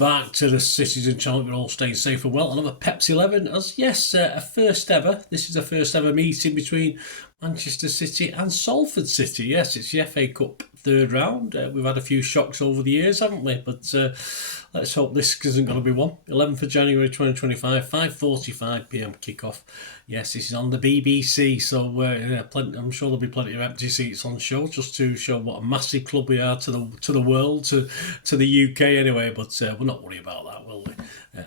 back to the Citizen Channel. You're all staying safe and well. Another Pepsi 11 as, yes, a first ever. This is a first ever meeting between Manchester City and Salford City. Yes, it's the FA Cup third round. We've had a few shocks over the years, haven't we? But let's hope this isn't going to be one. 11th of January 2025, 5:45pm kickoff. Yes, this is on the BBC, so I'm sure there'll be plenty of empty seats on show, just to show what a massive club we are to the world, to the UK anyway. But we'll not worry about that, will we?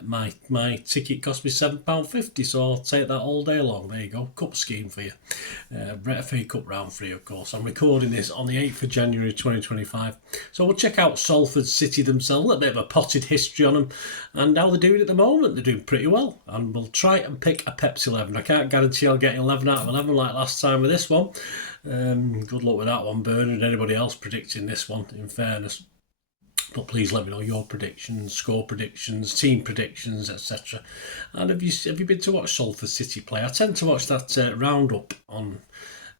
My ticket cost me £7.50, so I'll take that all day long. There you go, cup scheme for you. FA Cup round 3, of course. I'm recording this on the 8th of January 2025. So we'll check out Salford City themselves, a little bit of a potted history on them, and how they're doing at the moment. They're doing pretty well, and we'll try and pick a Pepsi 11. I can't guarantee I'll get 11 out of 11 like last time with this one. Good luck with that one, Bernard. Anybody else predicting this one, in fairness. But please let me know your predictions, score predictions, team predictions, etc. And have you been to watch Salford City play? I tend to watch that roundup on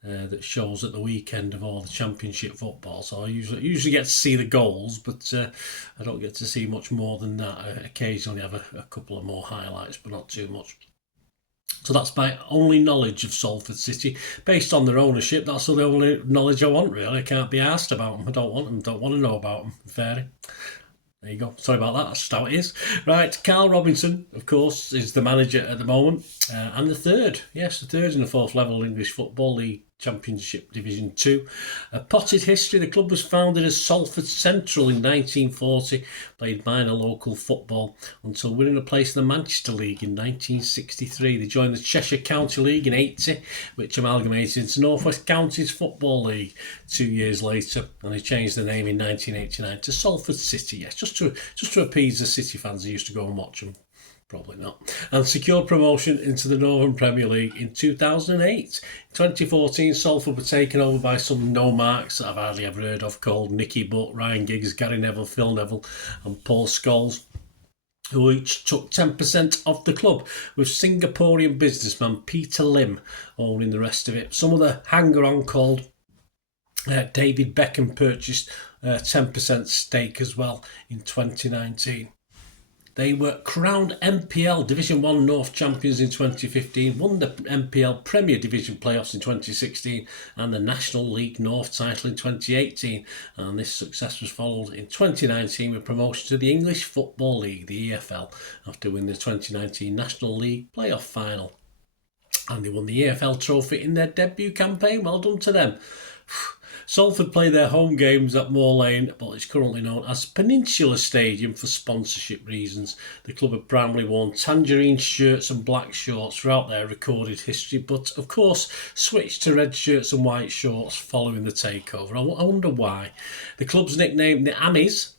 that shows at the weekend of all the Championship football. So I usually get to see the goals, but I don't get to see much more than that. I occasionally have a couple of more highlights, but not too much. So that's my only knowledge of Salford City. Based on their ownership, that's the only knowledge I want, really. I can't be asked about them. I don't want them, don't want to know about them. Fair. There you go. Sorry about that. That's just how it is. Right, Carl Robinson, of course, is the manager at the moment. And the third in the fourth level English Football League Championship Division 2. A potted history. The club was founded as Salford Central in 1940, played minor local football until winning a place in the Manchester League in 1963. They joined the Cheshire County League in 80, which amalgamated into North West Counties Football League 2 years later, and they changed the name in 1989 to Salford City. Yes, just to appease the City fans who used to go and watch them. Probably not. And secured promotion into the Northern Premier League in 2008. In 2014, Salford were taken over by some no-marks that I've hardly ever heard of, called Nicky Butt, Ryan Giggs, Gary Neville, Phil Neville and Paul Scholes, who each took 10% of the club, with Singaporean businessman Peter Lim owning the rest of it. Some other hanger-on called David Beckham purchased a 10% stake as well in 2019. They were crowned NPL Division 1 North champions in 2015, won the NPL Premier Division playoffs in 2016 and the National League North title in 2018. And this success was followed in 2019 with promotion to the English Football League, the EFL, after winning the 2019 National League playoff final. And they won the EFL trophy in their debut campaign. Well done to them. Salford play their home games at Moor Lane, but it's currently known as Peninsula Stadium for sponsorship reasons. The club have primarily worn tangerine shirts and black shorts throughout their recorded history, but of course switched to red shirts and white shorts following the takeover. I wonder why. The club's nickname, the Amis,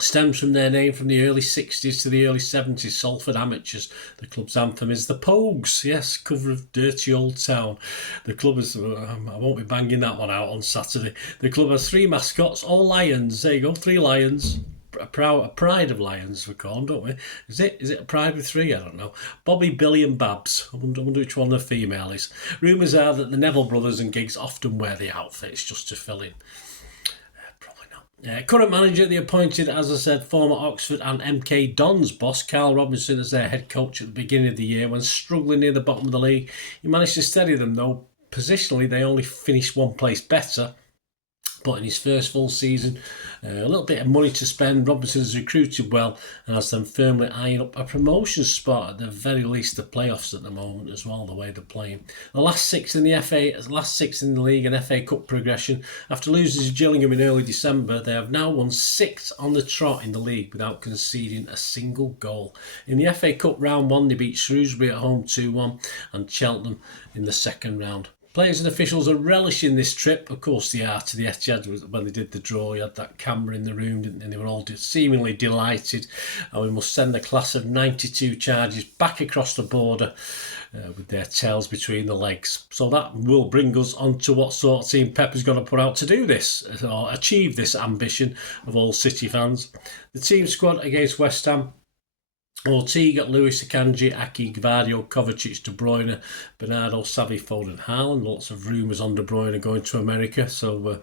stems from their name from the early 60s to the early 70s, Salford Amateurs. The club's anthem is the Pogues, yes, cover of Dirty Old Town. The club is, I won't be banging that one out on Saturday. The club has 3 mascots, all lions. There you go, 3 lions. A pride of lions, we call them, don't we? Is it a pride with 3? I don't know. Bobby, Billy and Babs. I wonder which one the female is. Rumours are that the Neville brothers and Giggs often wear the outfits just to fill in. Current manager, they appointed, as I said, former Oxford and MK Dons boss Carl Robinson as their head coach at the beginning of the year when struggling near the bottom of the league. He managed to steady them though. Positionally, they only finished one place better. But in his first full season, a little bit of money to spend. Robinson has recruited well and has them firmly eyeing up a promotion spot, at the very least the playoffs at the moment as well, the way they're playing. The last 6 in the league and FA Cup progression. After losing to Gillingham in early December, they have now won 6 on the trot in the league without conceding a single goal. In the FA Cup round 1, they beat Shrewsbury at home 2-1 and Cheltenham in the second round. Players and officials are relishing this trip. Of course they are, to the Etihad. When they did the draw, you had that camera in the room, didn't they? And they were all seemingly delighted. And we must send a class of 92 charges back across the border with their tails between the legs. So that will bring us on to what sort of team Pep is going to put out to do this, or achieve this ambition of all City fans. The team squad against West Ham Ortega, Lewis, Akanji, Aki, Gvardiol, Kovacic, De Bruyne, Bernardo, Xavi, Foden, Haaland. Lots of rumours on De Bruyne going to America, so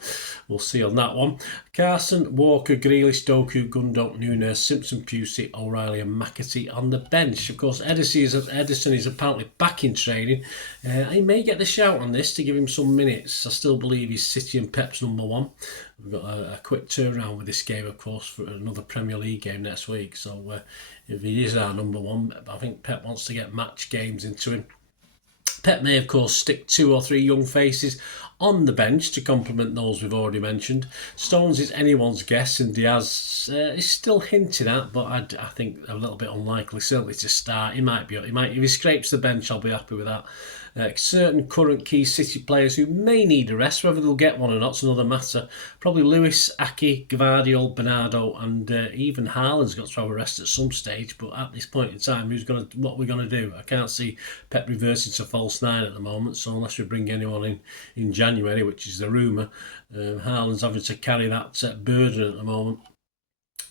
we'll see on that one. Carson, Walker, Grealish, Doku, Gundog, Nunes, Simpson, Pusey, O'Reilly and McAtee on the bench. Of course, Ederson is apparently back in training. He may get the shout on this to give him some minutes. I still believe he's City and Pep's number one. We've got a quick turnaround with this game, of course, for another Premier League game next week. So if he is our number one, I think Pep wants to get match games into him. Pep may, of course, stick 2 or 3 young faces on the bench to complement those we've already mentioned. Stones is anyone's guess, and Diaz is still hinted at, but I think a little bit unlikely, certainly to start. He might, if he scrapes the bench, I'll be happy with that. Certain current key City players who may need a rest, whether they'll get one or not's another matter. Probably Lewis, Aki, Gvardiol, Bernardo, and even Haaland's got to have a rest at some stage. But at this point in time, what we're going to do? I can't see Pep reversing to false 9 at the moment. So unless we bring anyone in January, which is the rumour, Haaland's having to carry that burden at the moment.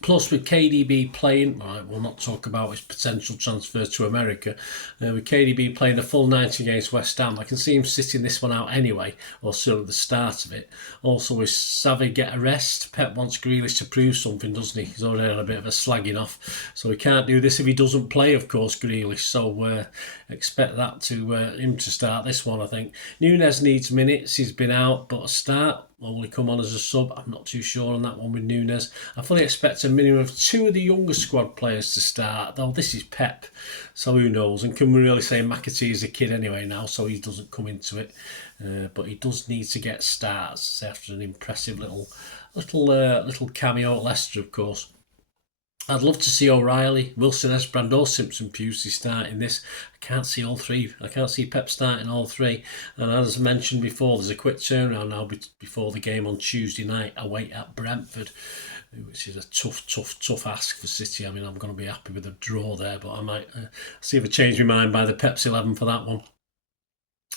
Plus, with KDB playing, right, we'll not talk about his potential transfer to America. With KDB playing the full 90 against West Ham, I can see him sitting this one out anyway, or certainly the start of it. Also, with Xavi get a rest, Pep wants Grealish to prove something, doesn't he? He's already had a bit of a slagging off, so he can't do this if he doesn't play, of course, Grealish. So expect that to him to start this one, I think. Nunes needs minutes. He's been out, but a start. Will he come on as a sub? I'm not too sure on that one with Nunes. I fully expect a minimum of 2 of the younger squad players to start, though this is Pep, so who knows? And can we really say McAtee is a kid anyway now, so he doesn't come into it. But he does need to get starts after an impressive little cameo at Leicester, of course. I'd love to see O'Reilly, Wilson Esbrand or Simpson Pusey starting this. I can't see all 3. I can't see Pep starting all 3. And as I mentioned before, there's a quick turnaround now before the game on Tuesday night away at Brentford, which is a tough ask for City. I mean, I'm going to be happy with a draw there, but I might see if I change my mind by the Pep's 11 for that one.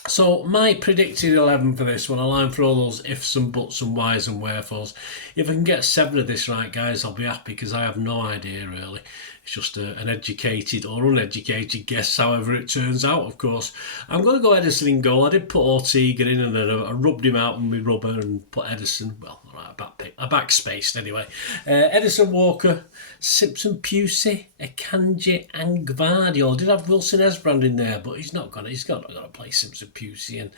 So my predicted 11 for this one, a line for all those ifs and buts and whys and wherefores. If I can get 7 of this right, guys, I'll be happy because I have no idea really. It's just an educated or uneducated guess, however it turns out, of course. I'm going to go Ederson in goal. I did put Ortega in and I rubbed him out with my rubber and put Ederson, well, I backspaced anyway. Ederson, Walker, Simpson, Pusey, Akanji and Gvardiol. I did have Wilson Esbrand in there, but he's not got to play Simpson, Pusey and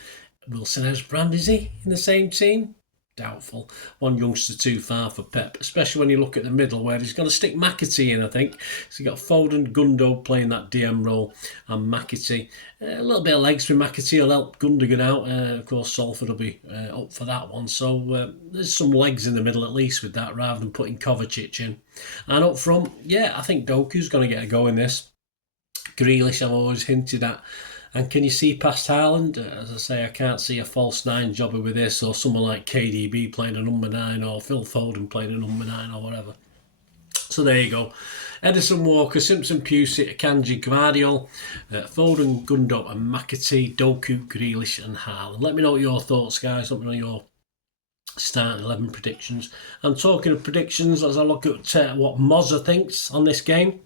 Wilson Esbrand, is he, in the same team? Doubtful. One youngster too far for Pep, especially when you look at the middle where he's going to stick McAtee in, I think. So you've got Foden, Gundo playing that DM role and McAtee. A little bit of legs for McAtee will help Gundogan out. Of course, Salford will be up for that one. So there's some legs in the middle at least with that rather than putting Kovacic in. And up front, yeah, I think Doku's going to get a go in this. Grealish, I've always hinted at. And can you see past Haaland? As I say, I can't see a false 9 jobber with this, or someone like KDB playing a number 9, or Phil Foden playing a number 9, or whatever. So there you go. Ederson, Walker, Simpson, Pusey, Akanji, Gvardiol, Foden, Gundog and McAtee, Doku, Grealish and Haaland. Let me know your thoughts, guys. Let me know your starting 11 predictions. I'm talking of predictions as I look at what Mozza thinks on this game.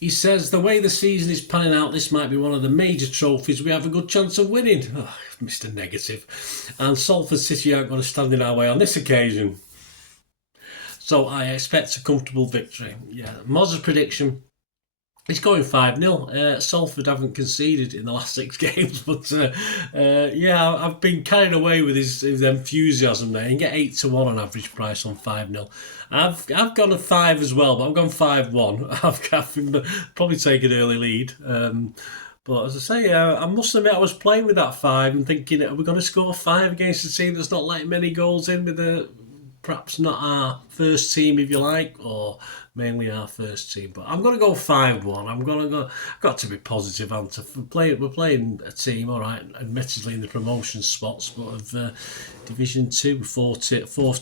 He says, the way the season is panning out, this might be one of the major trophies we have a good chance of winning. Oh, Mr. Negative. And Salford City aren't going to stand in our way on this occasion. So I expect a comfortable victory. Yeah, Moz's prediction, he's going 5-0. Salford haven't conceded in the last 6 games, but yeah, I've been carried away with his enthusiasm there. You can get 8-1 on average price on 5-0. I've gone a 5 as well, but I've gone 5-1. I've probably taken an early lead. But as I say, I must admit I was playing with that 5 and thinking, are we going to score 5 against a team that's not letting many goals in with perhaps not our first team, if you like, or mainly our first team. But I'm going to go 5-1. I've got to be positive, we're playing a team, all right, admittedly in the promotion spots, but of Division 2, fourth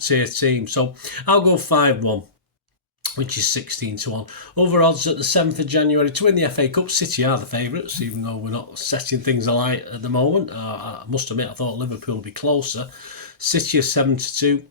tier team. So I'll go 5-1. Which is 16-1. Other odds at the 7th of January to win the FA Cup. City are the favourites, even though we're not setting things alight at the moment. I must admit, I thought Liverpool would be closer. City are 7-2.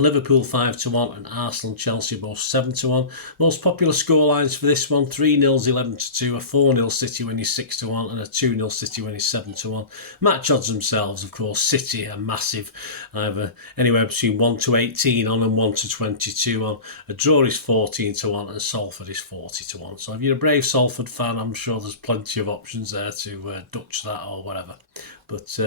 Liverpool 5-1 and Arsenal and Chelsea both 7-1. Most popular scorelines for this one: 3-0 11-2, a 4-0 City winning 6-1, and a 2-0 City winning 7-1. Match odds themselves, of course, City are massive, either anywhere between 1-18 on and 1-22 on. A draw is 14-1 and Salford is 40-1. So if you're a brave Salford fan, I'm sure there's plenty of options there to Dutch that or whatever. But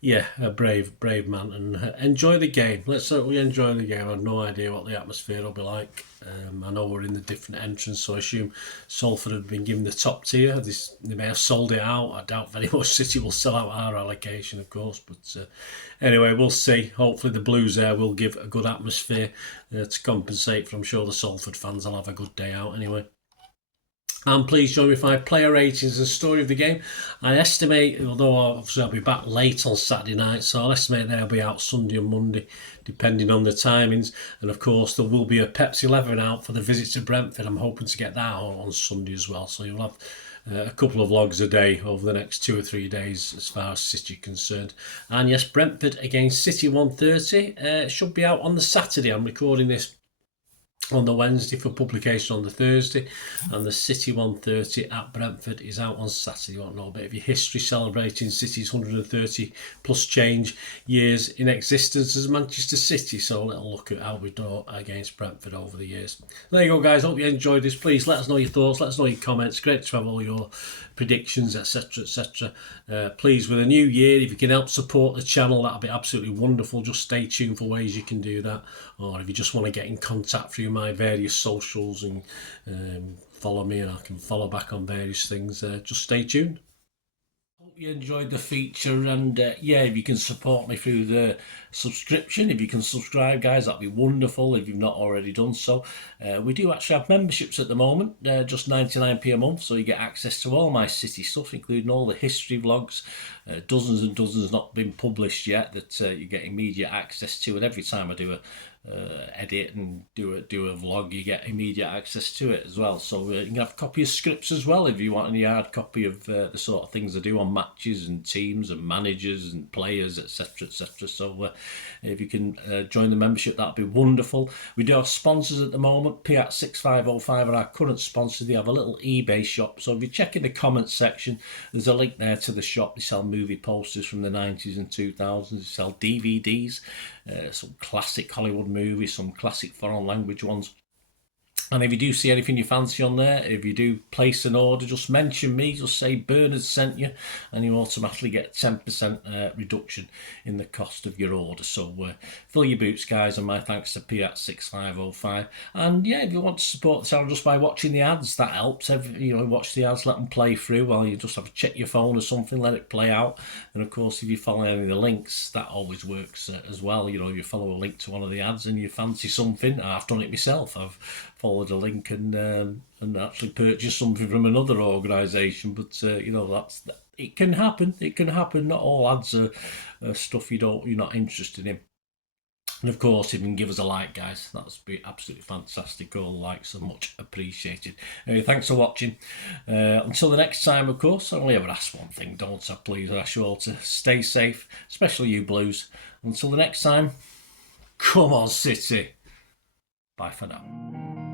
yeah, a brave man, and enjoy the game. Let's certainly enjoy the game. I have no idea what the atmosphere will be like. I know we're in the different entrance, so I assume Salford have been given the top tier. They may have sold it out. I doubt very much City will sell out our allocation, of course. But anyway, we'll see. Hopefully the Blues there will give a good atmosphere to compensate for. I'm sure the Salford fans will have a good day out anyway. And please join me for my player ratings and story of the game. I estimate, although obviously I'll be back late on Saturday night, so I'll estimate they'll be out Sunday and Monday, depending on the timings. And of course, there will be a Pepsi 11 out for the visit to Brentford. I'm hoping to get that out on Sunday as well. So you'll have a couple of vlogs a day over the next 2 or 3 days as far as City concerned. And yes, Brentford against City 1:30 should be out on the Saturday. I'm recording this on the Wednesday for publication on the Thursday, and the City 1:30 at Brentford is out on Saturday. You want to know a bit of your history celebrating City's 130 plus change years in existence as Manchester City, so a little look at how we've done against Brentford over the years. There you go, guys. Hope you enjoyed this. Please let us know your thoughts, let us know your comments. Great to have all your predictions, etc. Please, with a new year, if you can help support the channel, that'll be absolutely wonderful. Just stay tuned for ways you can do that, or if you just want to get in contact through my various socials and follow me, and I can follow back on various things, just stay tuned. Hope you enjoyed the feature, and yeah, if you can support me through the subscription, if you can subscribe, guys, that'd be wonderful if you've not already done so. We do actually have memberships at the moment, just 99p a month, so you get access to all my City stuff, including all the history vlogs, dozens and dozens not been published yet, that you get immediate access to. And every time I do a edit and do a vlog, you get immediate access to it as well. So you can have a copy of scripts as well if you want any hard copy of the sort of things I do on matches and teams and managers and players, etc. So if you can join the membership, that'd be wonderful. We do have sponsors at the moment. Piat 6505 are our current sponsor. They have a little eBay shop, so if you check in the comments section, there's a link there to the shop. They sell movie posters from the 90s and 2000s. They sell DVDs, some classic Hollywood movies, some classic foreign language ones. And if you do see anything you fancy on there, if you do place an order, just mention me, just say Bernard sent you, and you automatically get 10% reduction in the cost of your order. So fill your boots, guys, and my thanks to Piat 6505. And yeah, if you want to support the channel just by watching the ads, that helps. Watch the ads, let them play through while you just have to check your phone or something, let it play out. And of course, if you follow any of the links, that always works as well. If you follow a link to one of the ads and you fancy something, I've done it myself. I've followed a link and actually purchase something from another organisation. But it can happen. It can happen. Not all ads are stuff you're not interested in. And of course, if you can give us a like, guys, that's be absolutely fantastic. All likes are much appreciated. Anyway, thanks for watching. Until the next time, of course, I only ever ask one thing, don't I? Please, I ask you all to stay safe, especially you Blues. Until the next time, come on, City. Bye for now.